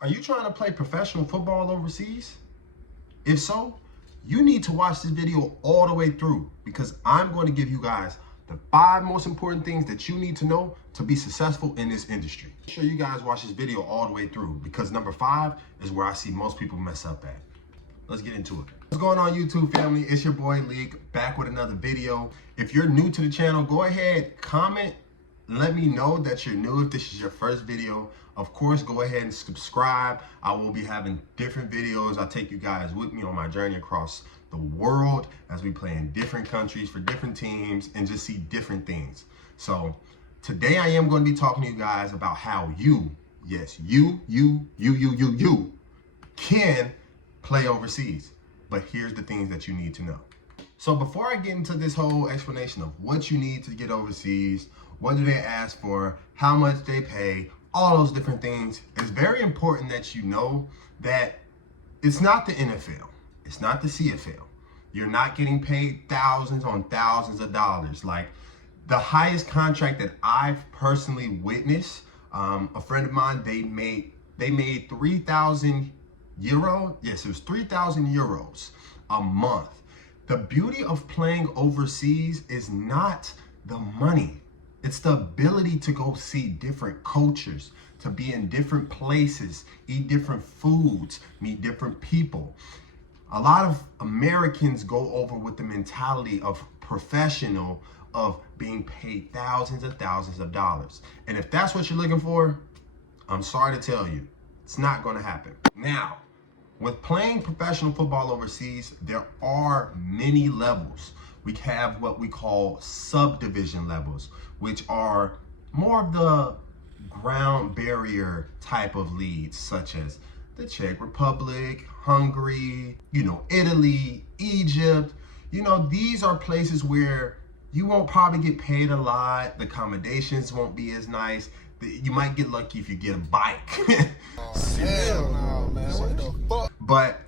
Are you trying to play professional football overseas? If so, you need to watch this video all the way through because I'm going to give you guys the 5 most important things that you need to know to be successful in this industry. Make sure you guys watch this video all the way through because number 5 is where I see most people mess up at. Let's get into it. What's going on, YouTube family? It's your boy Leak, back with another video. If you're new to the channel, go ahead, comment, and let me know that you're new if this is your first video. Of course, go ahead and subscribe. I will be having different videos. I'll take you guys with me on my journey across the world as we play in different countries for different teams and just see different things. So today I am going to be talking to you guys about how you, yes, you can play overseas. But here's the things that you need to know. So before I get into this whole explanation of what you need to get overseas, what do they ask for, how much they pay, all those different things, it's very important that you know that it's not the NFL, it's not the CFL. You're not getting paid thousands on thousands of dollars. Like the highest contract that I've personally witnessed, a friend of mine, they made 3,000 euro. Yes, it was 3,000 euros a month. The beauty of playing overseas is not the money. It's the ability to go see different cultures, to be in different places, eat different foods, meet different people. A lot of Americans go over with the mentality of professional, of being paid thousands of dollars. And if that's what you're looking for, I'm sorry to tell you, it's not going to happen. Now, with playing professional football overseas, there are many levels. We have what we call subdivision levels, which are more of the ground barrier type of leagues, such as the Czech Republic, Hungary, Italy, Egypt. These are places where you won't probably get paid a lot. The accommodations won't be as nice. You might get lucky if you get a bike. Hell no, man. What the fuck? But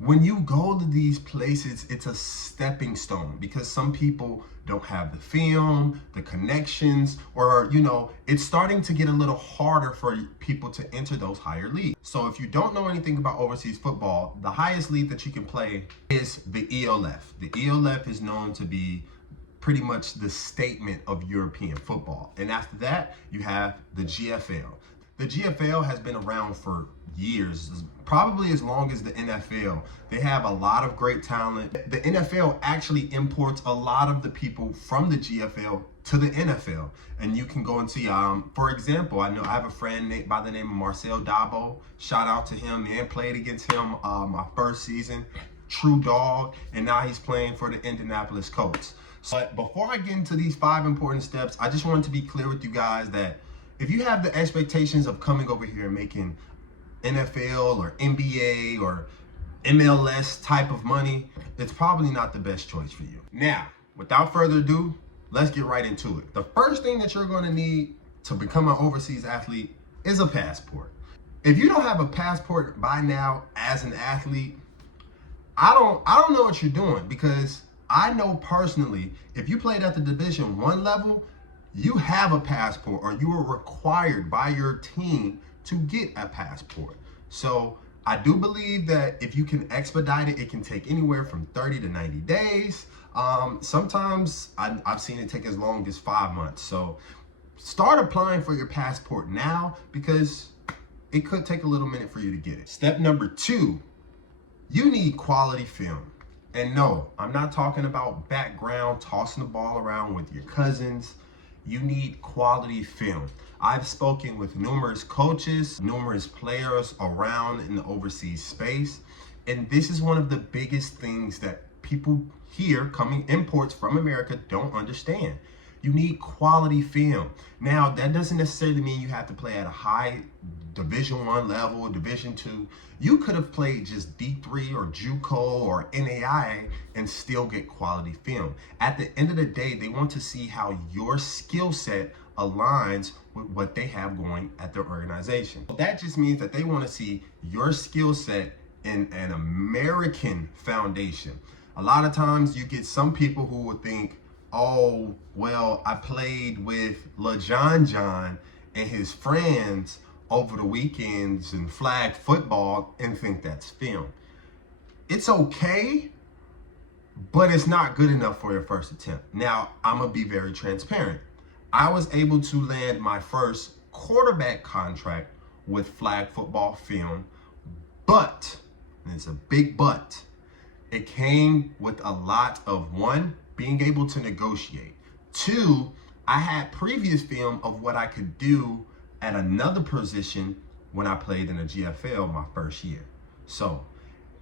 when you go to these places, it's a stepping stone because some people don't have the film, the connections, or, it's starting to get a little harder for people to enter those higher leagues. So if you don't know anything about overseas football, the highest league that you can play is the ELF. The ELF is known to be pretty much the statement of European football. And after that, you have the GFL. The GFL has been around for years, probably as long as the NFL. They have a lot of great talent. The NFL actually imports a lot of the people from the GFL to the NFL. And you can go and see, for example, I have a friend by the name of Marcel Dabo. Shout out to him, man. Played against him my first season. True dog. And now he's playing for the Indianapolis Colts. But before I get into these 5 important steps, I just wanted to be clear with you guys that if you have the expectations of coming over here and making NFL or NBA or MLS type of money, it's probably not the best choice for you. Now, without further ado, let's get right into it. The first thing that you're going to need to become an overseas athlete is a passport. If you don't have a passport by now as an athlete, I don't know what you're doing, because I know personally, if you played at the Division I level, you have a passport, or you are required by your team to get a passport. So I do believe that if you can expedite it, it can take anywhere from 30 to 90 days. Sometimes I've seen it take as long as 5 months. So start applying for your passport now, because it could take a little minute for you to get it. Step number 2, you need quality film. And no, I'm not talking about background, tossing the ball around with your cousins. You need quality film. I've spoken with numerous coaches, numerous players around in the overseas space, and this is one of the biggest things that people here, coming imports from America, don't understand. You need quality film. Now, that doesn't necessarily mean you have to play at a high Division I level, Division II. You could have played just D3 or JUCO or NAIA and still get quality film. At the end of the day, they want to see how your skill set aligns with what they have going at their organization. That just means that they want to see your skill set in an American foundation. A lot of times you get some people who would think, oh, well, I played with LaJohn John and his friends over the weekends and flag football and think that's film. It's okay, but it's not good enough for your first attempt. Now, I'm gonna be very transparent. I was able to land my first quarterback contract with flag football film, but, and it's a big but, it came with a lot of, one, being able to negotiate. Two, I had previous film of what I could do at another position when I played in the GFL my first year. So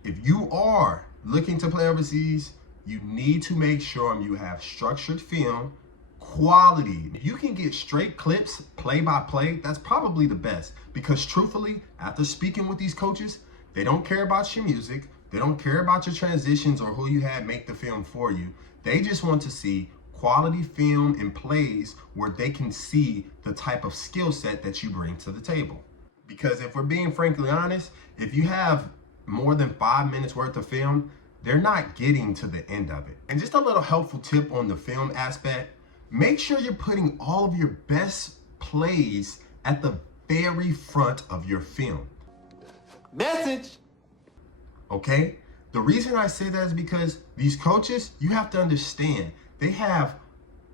if you are looking to play overseas, you need to make sure you have structured film, quality. If you can get straight clips, play by play, that's probably the best. Because truthfully, after speaking with these coaches, they don't care about your music. They don't care about your transitions or who you had make the film for you. They just want to see quality film and plays where they can see the type of skill set that you bring to the table. Because if we're being frankly honest, if you have more than 5 minutes worth of film, they're not getting to the end of it. And just a little helpful tip on the film aspect, make sure you're putting all of your best plays at the very front of your film. Message. Okay? The reason I say that is because these coaches, you have to understand, they have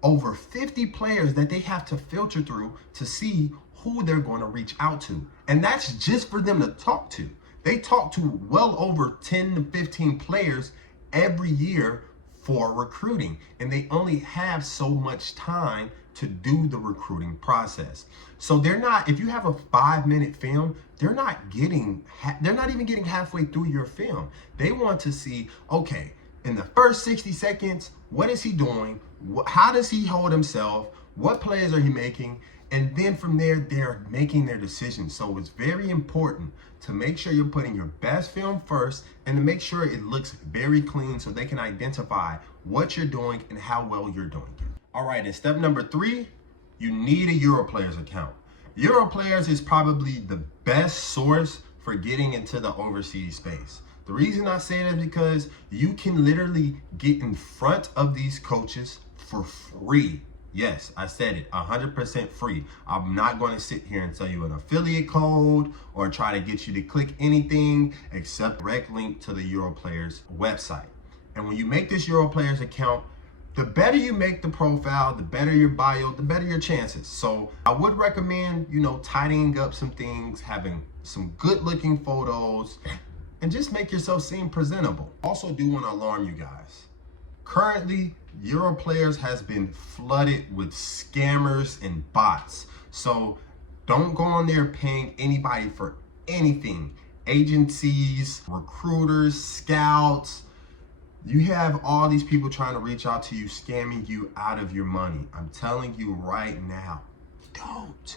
over 50 players that they have to filter through to see who they're going to reach out to. And that's just for them to talk to. They talk to well over 10 to 15 players every year for recruiting. And they only have so much time to do the recruiting process. So they're not, if you have a 5-minute film, they're not even getting halfway through your film. They want to see, okay, in the first 60 seconds, what is he doing? How does he hold himself? What plays are he making? And then from there, they're making their decisions. So it's very important to make sure you're putting your best film first and to make sure it looks very clean so they can identify what you're doing and how well you're doing it. All right, and step number 3, you need a Europlayers account. Europlayers is probably the best source for getting into the overseas space. The reason I say that is because you can literally get in front of these coaches for free. Yes, I said it, 100% free. I'm not going to sit here and tell you an affiliate code or try to get you to click anything except direct link to the Europlayers website. And when you make this Europlayers account, the better you make the profile, the better your bio, the better your chances. So I would recommend, tidying up some things, having some good looking photos, and just make yourself seem presentable. Also do want to alarm you guys. Currently, Europlayers has been flooded with scammers and bots. So don't go on there paying anybody for anything. Agencies, recruiters, scouts. You have all these people trying to reach out to you, scamming you out of your money. I'm telling you right now, don't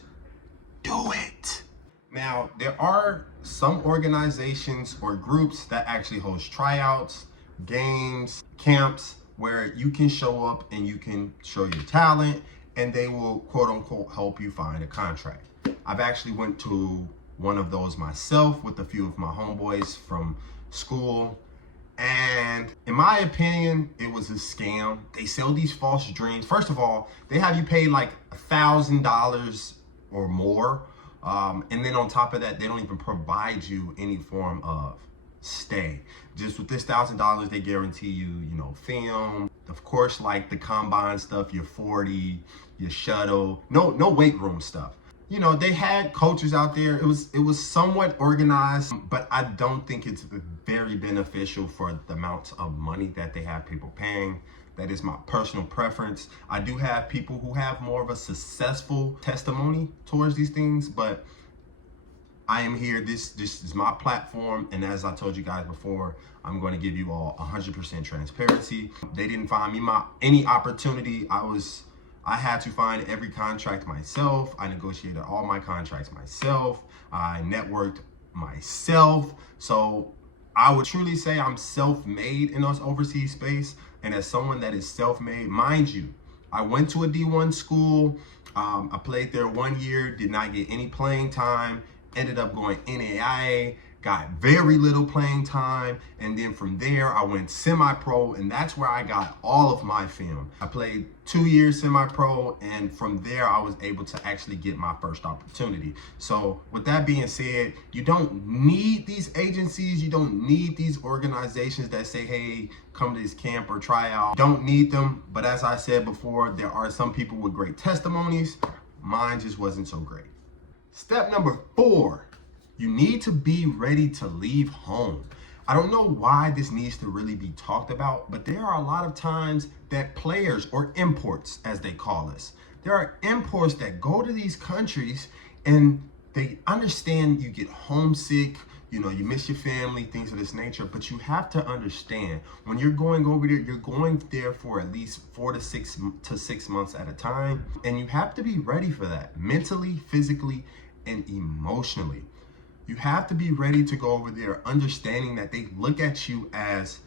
do it. Now, there are some organizations or groups that actually host tryouts, games, camps, where you can show up and you can show your talent and they will quote unquote help you find a contract. I've actually went to one of those myself with a few of my homeboys from school. And in my opinion, it was a scam. They sell these false dreams. First of all, they have you pay like $1,000 or more. And then on top of that, they don't even provide you any form of stay. Just with this $1,000, they guarantee you, film. Of course, like the combine stuff, your 40, your shuttle, no weight room stuff. They had coaches out there. It was somewhat organized, but I don't think it's very beneficial for the amount of money that they have people paying. That is my personal preference. I do have people who have more of a successful testimony towards these things, but I am here. This is my platform. And as I told you guys before, I'm going to give you all 100% transparency. They didn't find me any opportunity. I had to find every contract myself. I negotiated all my contracts myself. I networked myself. So I would truly say I'm self-made in this overseas space. And as someone that is self-made, mind you, I went to a D1 school. I played there 1 year, did not get any playing time. Ended up going NAIA, got very little playing time, and then from there I went semi-pro, and that's where I got all of my film. I played 2 years semi-pro, and from there I was able to actually get my first opportunity. So with that being said, you don't need these agencies, you don't need these organizations that say, hey, come to this camp or try out. Don't need them, but as I said before, there are some people with great testimonies. Mine just wasn't so great. Step number 4, you need to be ready to leave home. I don't know why this needs to really be talked about, but there are a lot of times that players, or imports as they call us, there are imports that go to these countries and they understand you get homesick, you know, you miss your family, things of this nature, but you have to understand when you're going over there, you're going there for at least 4 to 6 months at a time. And you have to be ready for that mentally, physically, and emotionally. You have to be ready to go over there understanding that they look at you as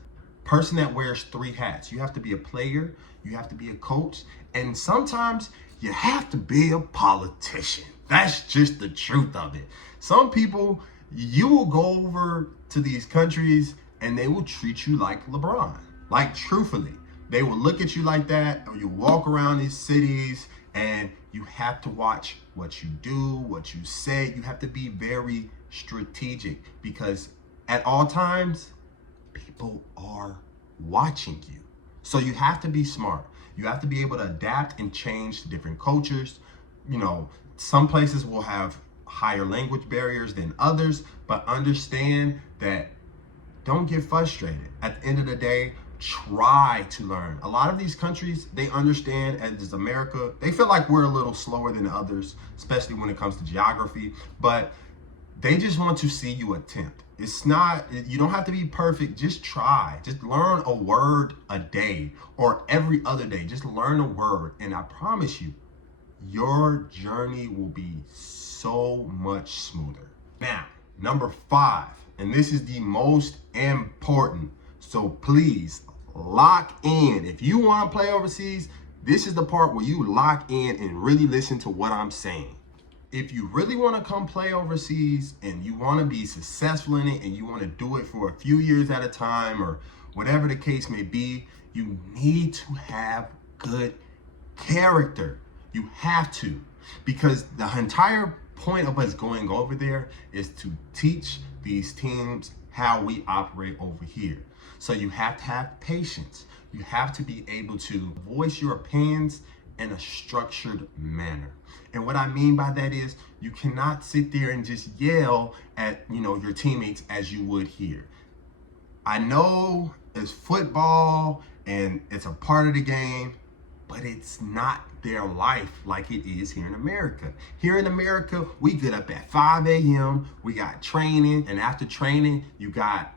a person that wears 3 hats. You have to be a player, you have to be a coach, and sometimes you have to be a politician. That's just the truth of it. Some people, you will go over to these countries and they will treat you like LeBron. Like, truthfully, they will look at you like that, or you walk around these cities and you have to watch what you do, what you say. You have to be very strategic because at all times, people are watching you. So you have to be smart. You have to be able to adapt and change to different cultures. You know, some places will have higher language barriers than others, but understand that don't get frustrated. At the end of the day, try to learn. A lot of these countries, they understand, as America, they feel like we're a little slower than others, especially when it comes to geography, but they just want to see you attempt. It's not, you don't have to be perfect, just try. Just learn a word a day or every other day. Just learn a word, and I promise you, your journey will be so much smoother. Now, number 5, and this is the most important. So please lock in. If you want to play overseas, this is the part where you lock in and really listen to what I'm saying. If you really want to come play overseas and you want to be successful in it and you want to do it for a few years at a time or whatever the case may be, you need to have good character. You have to, because the entire point of us going over there is to teach these teams how we operate over here. So you have to have patience. You have to be able to voice your opinions in a structured manner. And what I mean by that is you cannot sit there and just yell at, your teammates as you would here. I know it's football and it's a part of the game, but it's not their life like it is here in America. Here in America, we get up at 5 a.m., we got training, and after training, you got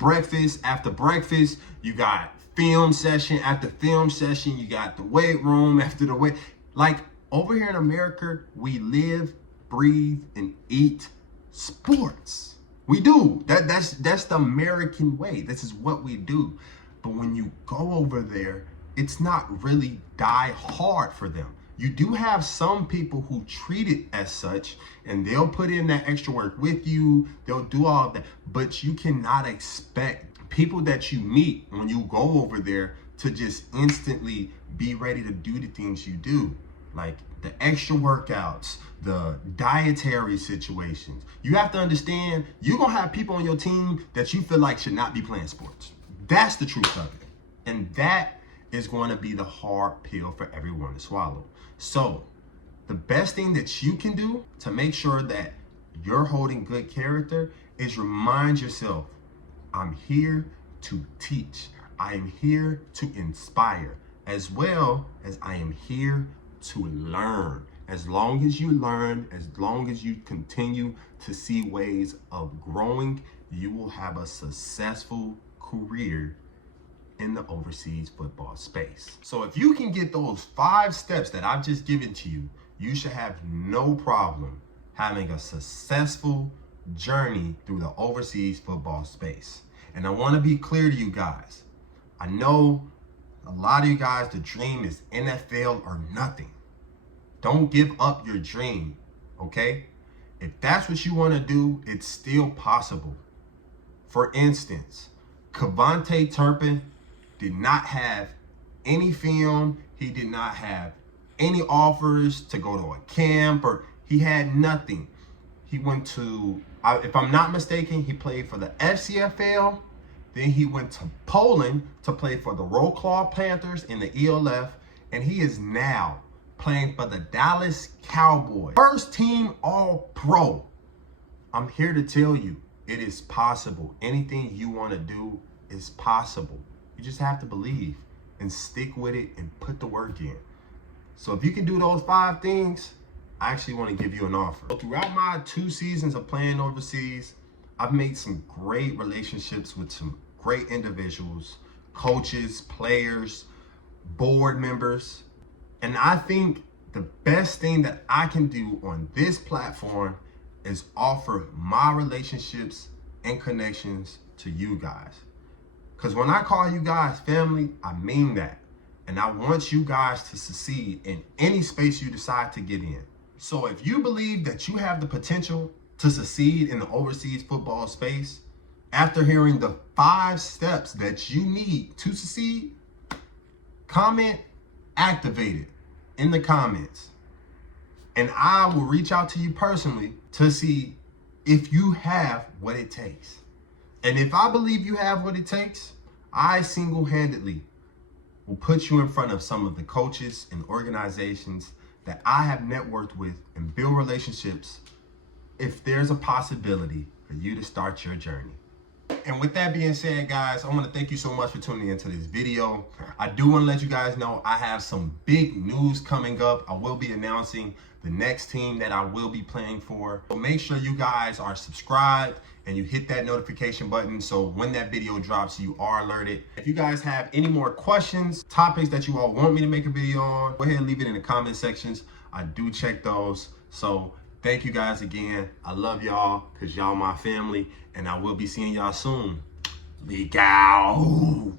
breakfast. After breakfast, you got film session. After film session, you got the weight room. After the weight, like over here in America, we live, breathe, and eat sports. We do. That's the American way. This is what we do. But when you go over there, it's not really die hard for them. You do have some people who treat it as such, and they'll put in that extra work with you. They'll do all of that. But you cannot expect people that you meet when you go over there to just instantly be ready to do the things you do. Like the extra workouts, the dietary situations. You have to understand, you're going to have people on your team that you feel like should not be playing sports. That's the truth of it. And that is going to be the hard pill for everyone to swallow. So the best thing that you can do to make sure that you're holding good character is remind yourself, I'm here to teach. I am here to inspire, as well as I am here to learn. As long as you learn, as long as you continue to see ways of growing, you will have a successful career in the overseas football space. So if you can get those 5 steps that I've just given to you, you should have no problem having a successful journey through the overseas football space. And I want to be clear to you guys. I know a lot of you guys, the dream is NFL or nothing. Don't give up your dream, okay? If that's what you want to do, it's still possible. For instance, Cavante Turpin did not have any film. He did not have any offers to go to a camp, or he had nothing. He went to, if I'm not mistaken, he played for the FCFL. Then he went to Poland to play for the Wrocław Panthers in the ELF. And he is now playing for the Dallas Cowboys. First team All-Pro. I'm here to tell you, it is possible. Anything you want to do is possible. You just have to believe and stick with it and put the work in. So if you can do those 5 things, I actually want to give you an offer. So throughout my 2 seasons of playing overseas, I've made some great relationships with some great individuals, coaches, players, board members. And I think the best thing that I can do on this platform is offer my relationships and connections to you guys. Because when I call you guys family, I mean that. And I want you guys to succeed in any space you decide to get in. So if you believe that you have the potential to succeed in the overseas football space, after hearing the 5 steps that you need to succeed, comment activated in the comments. And I will reach out to you personally to see if you have what it takes. And if I believe you have what it takes, I single-handedly will put you in front of some of the coaches and organizations that I have networked with and build relationships if there's a possibility for you to start your journey. And with that being said, guys, I want to thank you so much for tuning into this video. I do want to let you guys know I have some big news coming up. I will be announcing the next team that I will be playing for. So make sure you guys are subscribed and you hit that notification button so when that video drops, you are alerted. If you guys have any more questions, topics that you all want me to make a video on, go ahead and leave it in the comment sections. I do check those. So thank you guys again. I love y'all because y'all my family, and I will be seeing y'all soon. Leak out.